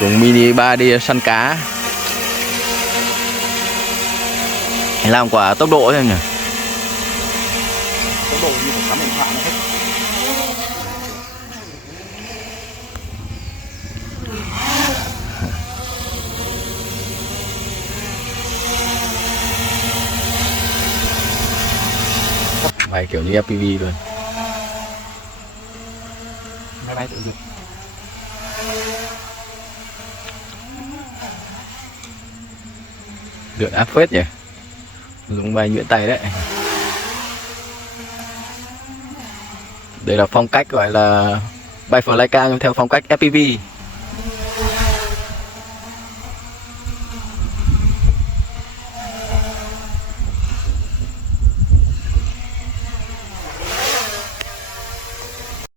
Súng mini 3 đi săn cá. Làm quả tốc độ thôi nhỉ. Tốc độ như phải cắm điện thoại nó hết. Máy kiểu như FPV luôn. Máy bay tự dục. Lượn áp phết nhỉ. Dùng bay nhuyễn tay đấy. Đây là phong cách gọi là bay Flycam theo phong cách FPV.